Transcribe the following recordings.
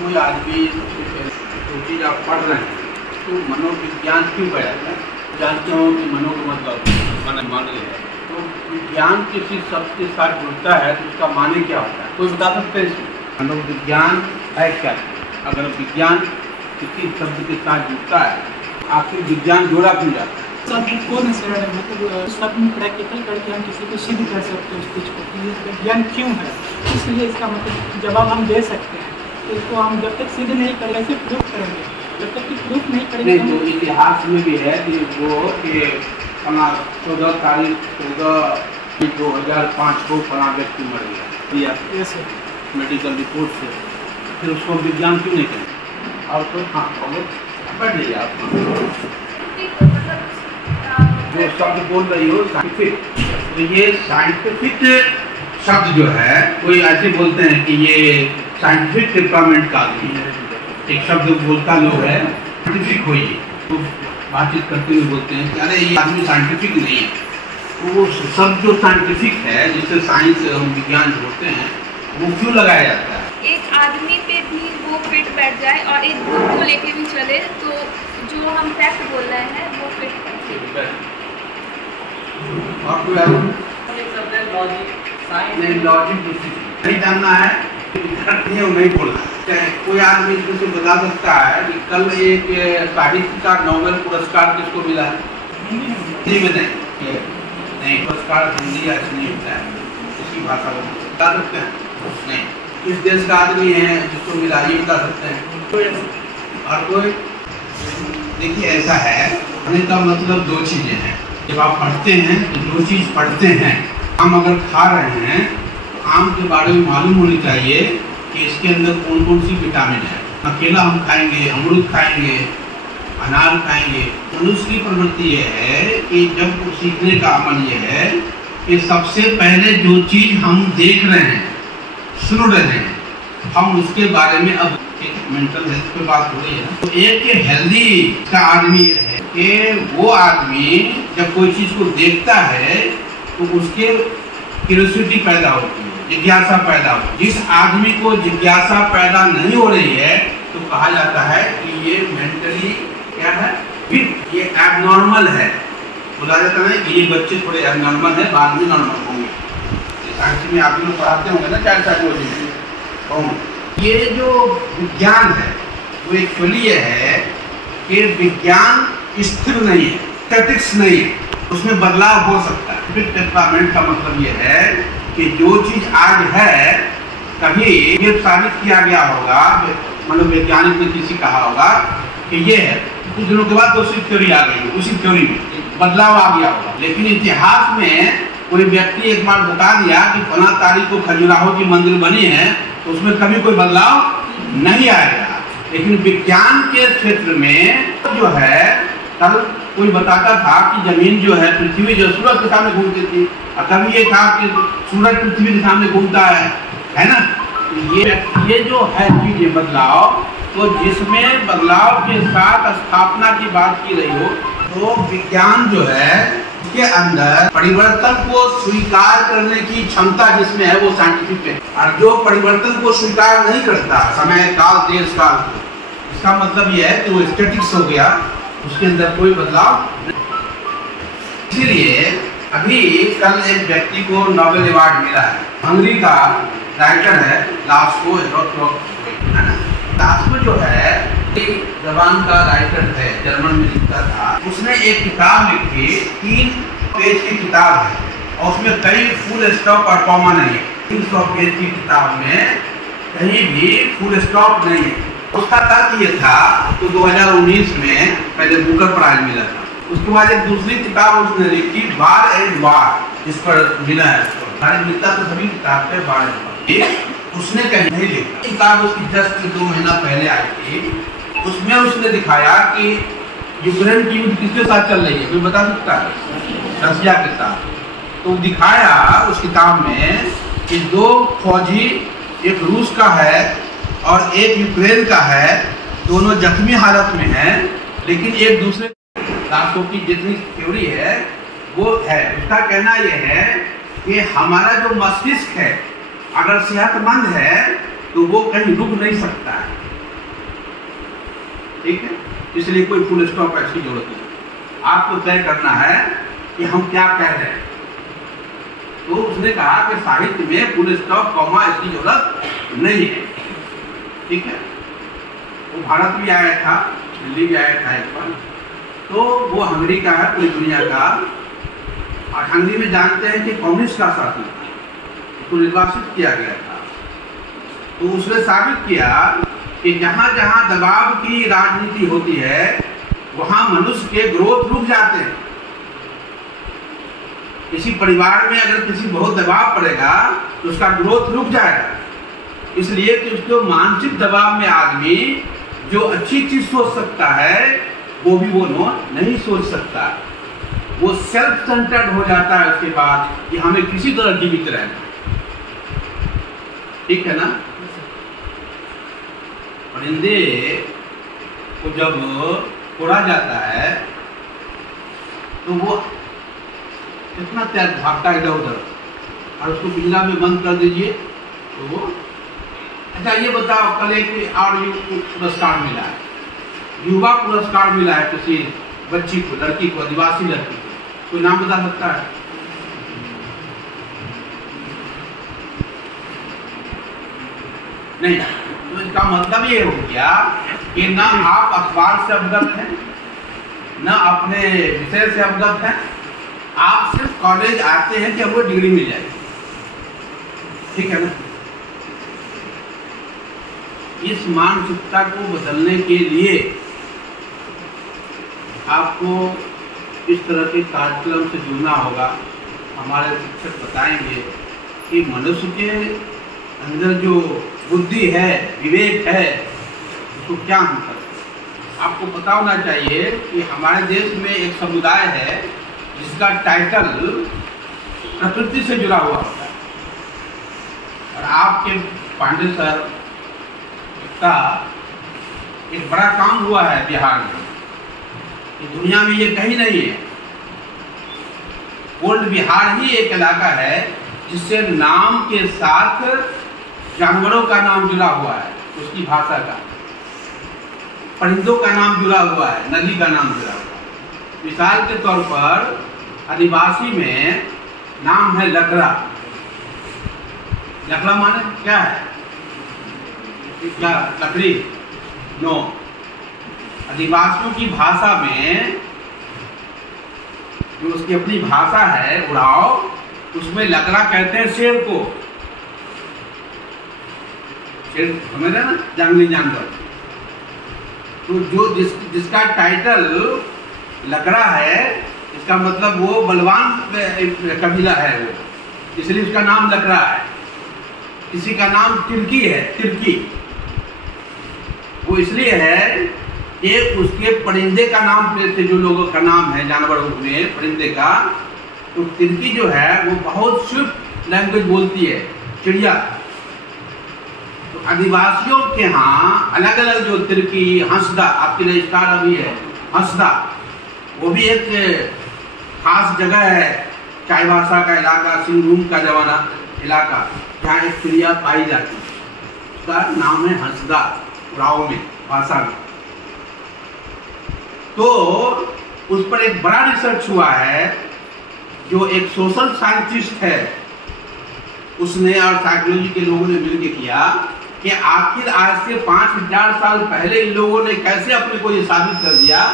कोई आदमी जो चीज़ आप पढ़ रहे हैं तो मनोविज्ञान क्यों पढ़ा जाता है? जानते हो कि मनो का मतलब मन है। तो विज्ञान किसी शब्द के साथ जुड़ता है तो उसका माने क्या होता है? कोई बता सकते हैं इसमें? मनोविज्ञान है क्या? अगर विज्ञान किसी शब्द के साथ जुड़ता है आखिर विज्ञान जोड़ा क्यों जाता है? मतलब शब्द में प्रैक्टिकल करके हम किसी को सिद्ध कर सकते हैं उस चीज़ को कि विज्ञान क्यों है, इसलिए इसका मतलब जवाब हम दे सकते हैं। तो इसको हम जब तक सिद्ध नहीं करेंगे ऐसे प्रूफ करेंगे, जब तक कि प्रूफ नहीं करेंगे। नहीं, तो इतिहास में भी है कि वो कि 14 तारीख 2005 को फला व्यक्ति मर गया मेडिकल रिपोर्ट से, फिर उसको विज्ञान क्यों नहीं करें? और तो हाँ पढ़ लीजिए आप जो शब्द बोल रही हो साइंटिफिक, तो ये साइंटिफिक शब्द जो है कोई ऐसे बोलते हैं कि ये साइंटिफिक टेम्परामेंट का आदमी है। एक शब्द बोलता लोग है साइंटिफिक हो, ये तो बातचीत करते हुए बोलते हैं कि अरे ये आदमी साइंटिफिक नहीं है। तो वो शब्द जो साइंटिफिक है जिससे साइंस हम विज्ञान जोड़ते हैं वो क्यों लगाया जाता है? एक आदमी पे भी वो फिट बैठ जाए और एक ग्रुप को लेके भी चले तो जो हम फैक्ट बोल रहे हैं वो फिट बैठे। और लॉजिक नहीं जानना है नहीं बोलना है। कोई आदमी से बता सकता है कि कल एक साहित्य का नोबेल पुरस्कार किसको मिला है? हिंदी में नहीं, पुरस्कार हिंदी या नहीं होता है, उसी भाषा में बता सकते हैं? नहीं। किस देश का आदमी है जिसको मिला ये बता सकते हैं? और कोई? देखिए ऐसा है, पढ़ने का मतलब दो चीजें हैं। जब आप पढ़ते हैं तो दो चीज पढ़ते हैं। आम अगर खा रहे हैं, आम के बारे में मालूम होनी चाहिए कि इसके अंदर कौन कौन सी विटामिन है। अकेला हम खाएंगे, अमरूद खाएंगे, अनार खाएंगे। मनुष्य की प्रवृत्ति ये है कि जब सीखने का अमल ये है कि सबसे पहले जो चीज हम देख रहे हैं, सुन रहे हैं, हम उसके बारे में अब एक मेंटल हेल्थ पे बात हो रही है ना, तो एक हेल्दी का आदमी ये है कि वो आदमी जब कोई चीज को देखता है तो उसके क्यूरियोसिटी पैदा होती है, जिज्ञासा पैदा होती है। जिस आदमी को जिज्ञासा पैदा नहीं हो रही है तो कहा जाता है कि ये मेंटली क्या है, वीक, ये एबनॉर्मल है। बोला जाता है कि ये बच्चे थोड़े एबनॉर्मल है, बाद में नॉर्मल होंगे। साइंस में आप लोग पढ़ाते होंगे ना, चाइल्ड साइकोलॉजी में। ये जो विज्ञान है वो एक्चुअली ये है कि विज्ञान स्थिर नहीं है, स्टैटिक्स नहीं है, उसमें बदलाव हो सकता है। टेम्परामेंट का मतलब ये है कि जो चीज आज है कभी ये साबित किया गया होगा, मतलब वैज्ञानिक ने किसी कहा होगा कि ये है, कुछ दिनों के बाद दूसरी थ्योरी आ गई, उसी थ्योरी में बदलाव आ गया होगा। लेकिन इतिहास में कोई व्यक्ति एक बार बता दिया कि फला तारीख को खजुराहो की मंदिर बनी है तो उसमें कभी कोई बदलाव नहीं आएगा। लेकिन विज्ञान के क्षेत्र में जो है, कल कोई बताता था कि जमीन जो है, पृथ्वी जो सूरज के सामने घूमती थी, और कभी ये था कि सूरज पृथ्वी के सामने घूमता है ना। ये जो है चीज बदलाव, तो जिसमें बदलाव के साथ स्थापना की बात की रही हो, तो विज्ञान जो है के अंदर परिवर्तन को स्वीकार करने की क्षमता जिसमें है वो साइंटिफिक है। और जो परिवर्तन को स्वीकार नहीं करता, समय काल देश काल, इसका मतलब ये है कि वो स्टैटिक्स हो गया, उसके अंदर कोई बदलाव। इसीलिए अभी कल एक व्यक्ति को नोबेल अवार्ड मिला है, हंगरी का राइटर है लास्को, लास्को जो है जवान का राइटर है, जर्मन में लिखता था। उसने एक किताब लिखी, 3 पेज की किताब है और उसमें कहीं फुल स्टॉप और कॉमा नहीं है। 300 पेज की किताब में कहीं भी फुल स्टॉप नहीं है। उसका तर्क ये था तो 2019 में पहले बुकर प्राइज मिला था। उसके बाद एक दूसरी किताब उसने लिखी, वार एंड वार, जिस पर मिला है। उसको मिलता तो सभी किताब पे वार एंड वार, उसने कहीं नहीं लिखा। किताब उसकी जस्ट 2 महीना पहले आई थी। उसमें उसने दिखाया कि यूक्रेन की युद्ध किसके साथ चल रही है, कोई बता सकता है? रशिया के साथ। तो दिखाया उस किताब में कि 2 फौजी, एक रूस का है और एक यूक्रेन का है, दोनों जख्मी हालत में हैं, लेकिन एक दूसरे राष्ट्रों की जितनी थ्योरी है वो है। उसका कहना यह है कि हमारा जो मस्तिष्क है अगर सेहतमंद है तो वो कहीं रुक नहीं सकता है। ठीक है, इसलिए कोई फुल स्टॉप ऐसी जरूरत नहीं। आपको तय करना है कि हम क्या कह रहे हैं। तो उसने कहा कि साहित्य में फुल स्टॉप कॉमा इसकी जरूरत नहीं है। ठीक है, वो भारत भी आया था, दिल्ली भी आया था एक बार। तो वो हंगरी का है, पूरी दुनिया का। और हंगरी में जानते हैं कि कम्युनिस्ट का शासन था, उसको निर्वासित किया गया था। तो उसने साबित किया कि जहां जहां दबाव की राजनीति होती है वहां मनुष्य के ग्रोथ रुक जाते हैं। किसी परिवार में अगर किसी बहुत दबाव पड़ेगा तो उसका ग्रोथ रुक जाएगा, इसलिए कि उसको मानसिक दबाव में आदमी जो अच्छी चीज सोच सकता है वो भी वो नहीं सोच सकता। वो सेल्फ सेंटर्ड हो जाता है उसके बाद कि हमें किसी तरह जीवित रहना। ठीक है ना। परिंदे को जब फोड़ा जाता है तो वो कितना तेज भागता है इधर उधर, और उसको पिंजरा में बंद कर दीजिए तो वो। अच्छा ये बताओ, कल एक और पुरस्कार मिला है, युवा पुरस्कार मिला है किसी बच्ची को, लड़की को, आदिवासी लड़की को, कोई नाम बता सकता है? नहीं। तो इसका मतलब ये हो गया कि ना आप अखबार से अवगत हैं, ना अपने विषय से अवगत हैं। आप सिर्फ कॉलेज आते हैं कि आपको डिग्री मिल जाए। ठीक है ना। इस मानसिकता को बदलने के लिए आपको इस तरह के कार्यक्रम से जुड़ना होगा। हमारे शिक्षक बताएंगे कि मनुष्य के अंदर जो बुद्धि है, विवेक है, उसको क्या अंतर है। आपको पता होना चाहिए कि हमारे देश में एक समुदाय है जिसका टाइटल प्रकृति से जुड़ा हुआ होता है। और आपके पांडे सर का एक बड़ा काम हुआ है बिहार में, दुनिया में ये कहीं नहीं है। ओल्ड बिहार ही एक इलाका है जिससे नाम के साथ जानवरों का नाम जुड़ा हुआ है, उसकी भाषा का। परिंदों का नाम जुड़ा हुआ है, नदी का नाम जुड़ा हुआ है। मिसाल के तौर पर आदिवासी में नाम है लकड़ा। लकड़ा माने क्या है? क्या लकड़ी? नो। आदिवासियों की भाषा में जो उसकी अपनी भाषा है उड़ाव, उसमें लकड़ा कहते हैं शेर को। शेर समझ रहे ना, जंगली जानवर। तो जो जिसका टाइटल लकड़ा है, इसका मतलब वो बलवान कबीला है वो, इसलिए उसका नाम लकड़ा है। किसी का नाम तिरकी है, तिरकी, वो इसलिए है कि उसके परिंदे का नाम से जो लोगों का नाम है जानवरों में परिंदे का, तो तिरकी जो है वो बहुत स्विफ्ट लैंग्वेज बोलती है, चिड़िया। तो आदिवासियों के यहाँ अलग अलग जो तिरकी, हंसदा, आपके रजिस्ट्रार अभी है हंसदा, वो भी एक खास जगह है, चाईबासा का इलाका, सिंहभूम का जवाना इलाका, जहाँ एक चिड़िया पाई जाती है, उसका नाम है हंसदा उड़ाव में, भाषा में। तो उस पर एक बड़ा रिसर्च हुआ है, जो एक सोशल साइंटिस्ट है उसने और साइकोलॉजी के लोगों ने मिलकर किया कि आखिर आज से 5000 साल पहले इन लोगों ने कैसे अपने को ये साबित कर दिया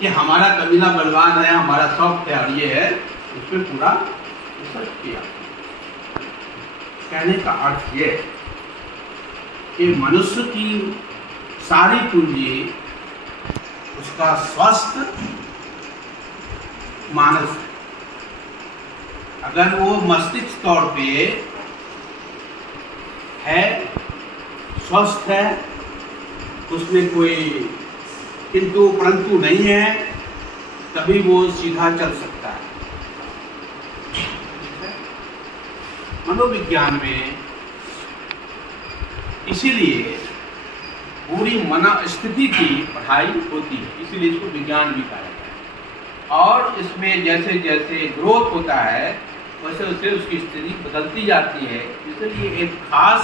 कि हमारा कबीला बलवान है, हमारा सॉफ्ट है और ये है। उस पर पूरा रिसर्च किया। कहने का अर्थ ये कि मनुष्य की सारी पूंजी उसका स्वस्थ मानस है। अगर वो मस्तिष्क तौर पे है, स्वस्थ है, उसमें कोई किंतु परंतु नहीं है, तभी वो सीधा चल सकता है। मनोविज्ञान में इसीलिए पूरी मनस्थिति की पढ़ाई होती है, इसीलिए इसको विज्ञान भी कहा जाता है। और इसमें जैसे जैसे ग्रोथ होता है वैसे वैसे उसकी स्थिति बदलती जाती है। इसलिए एक खास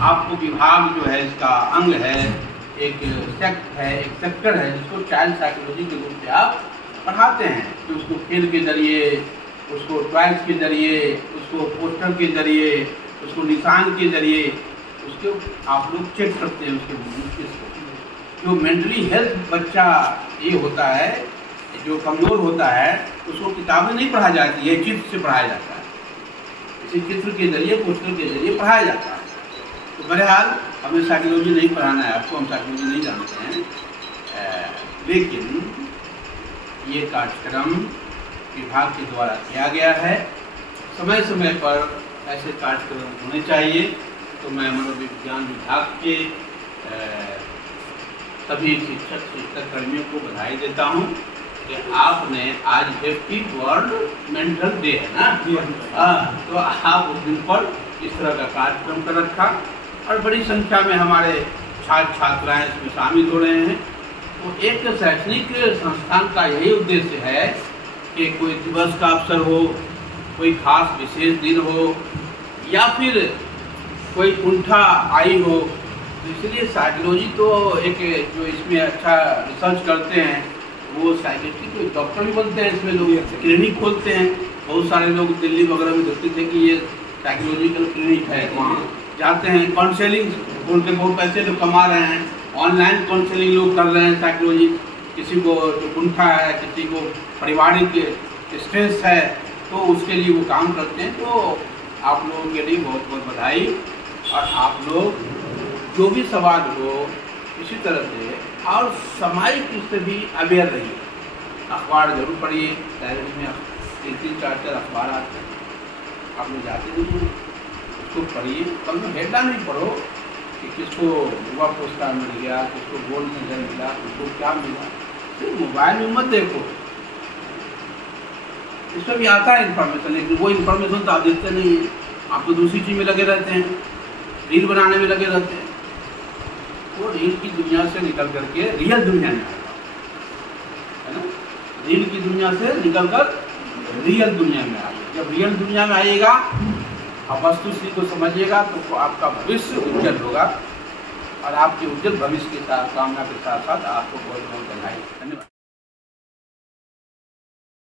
आपको विभाग जो है इसका अंग है एक सेक्ट है, एक सेक्टर है जिसको चाइल्ड साइकोलॉजी के रूप में आप पढ़ाते हैं कि उसको खेल के जरिए, उसको टॉयज के जरिए, उसको पोस्टर के जरिए, उसको निशान के जरिए उसके आप लोग चेक करते हैं उसके जो मेंटली हेल्थ बच्चा ये होता है, जो कमज़ोर होता है, उसको किताबें नहीं पढ़ाई जाती है, चित्र से पढ़ाया जाता है। इसी चित्र के जरिए, पोस्टर के जरिए पढ़ाया जाता है। तो बहरहाल हमें साइकोलॉजी नहीं पढ़ाना है आपको, हम साइकोलॉजी नहीं जानते हैं, लेकिन ये कार्यक्रम विभाग के द्वारा किया गया है। समय समय पर ऐसे कार्यक्रम होने चाहिए। तो मैं मनोविज्ञान विभाग के सभी शिक्षक कर्मियों को बधाई देता हूँ कि आपने आज हैप्पी वर्ल्ड मेंटल डे है ना, तो आप उस दिन पर इस तरह का कार्यक्रम कर रखा और बड़ी संख्या में हमारे छात्र छात्राएं इसमें शामिल हो रहे हैं। तो एक शैक्षणिक संस्थान का यही उद्देश्य है कि कोई दिवस का अवसर हो, कोई खास विशेष दिन हो या फिर कोई कुंठा आई हो, तो इसलिए साइकोलॉजी तो एक जो इसमें अच्छा रिसर्च करते हैं वो साइकियाट्रिक डॉक्टर भी बनते हैं, इसमें लोग क्लिनिक खोलते हैं। बहुत सारे लोग दिल्ली वगैरह में देखते थे कि ये साइकोलॉजिकल क्लिनिक है, वहाँ जाते हैं, काउंसलिंग बोल के बहुत पैसे लोग कमा रहे हैं, ऑनलाइन काउंसलिंग लोग कर रहे हैं साइकोलॉजी। किसी को जो कुंठा है, किसी को पारिवारिक स्ट्रेस है, तो उसके लिए वो काम करते हैं। तो आप लोगों के लिए बहुत बहुत बधाई। और आप लोग जो भी सवाल हो इसी तरह से और सामाजिक से भी अवेयर रहिए। अखबार जरूर पढ़िए, लाइब्रेरी में 3-3, 4-4 अखबार आते हैं, आप लोग जाते नहीं हैं, उसको पढ़िए। कल में हेडलाइन नहीं पढ़ो कि किसको युवा पुरस्कार मिल गया, किसको गोल्ड मेडल मिला, किसको क्या मिला। सिर्फ मोबाइल में मत देखो, इसमें भी आता है इन्फॉर्मेशन, लेकिन वो इन्फॉर्मेशन तो आप देखते नहीं हैं। आप तो दूसरी चीज़ में लगे रहते हैं, रील बनाने में लगे रहते हैं। वो रील की दुनिया से निकल करके रियल दुनिया में आएगा, है ना। रील की दुनिया से निकल कर रियल दुनिया में आएगा। जब रियल दुनिया में आएगा, आप वस्तुस्थिति को समझिएगा तो आपका भविष्य उज्जवल होगा और आपके उज्जवल भविष्य के साथ, कामना के साथ साथ आपको बहुत बहुत बधाई। धन्यवाद।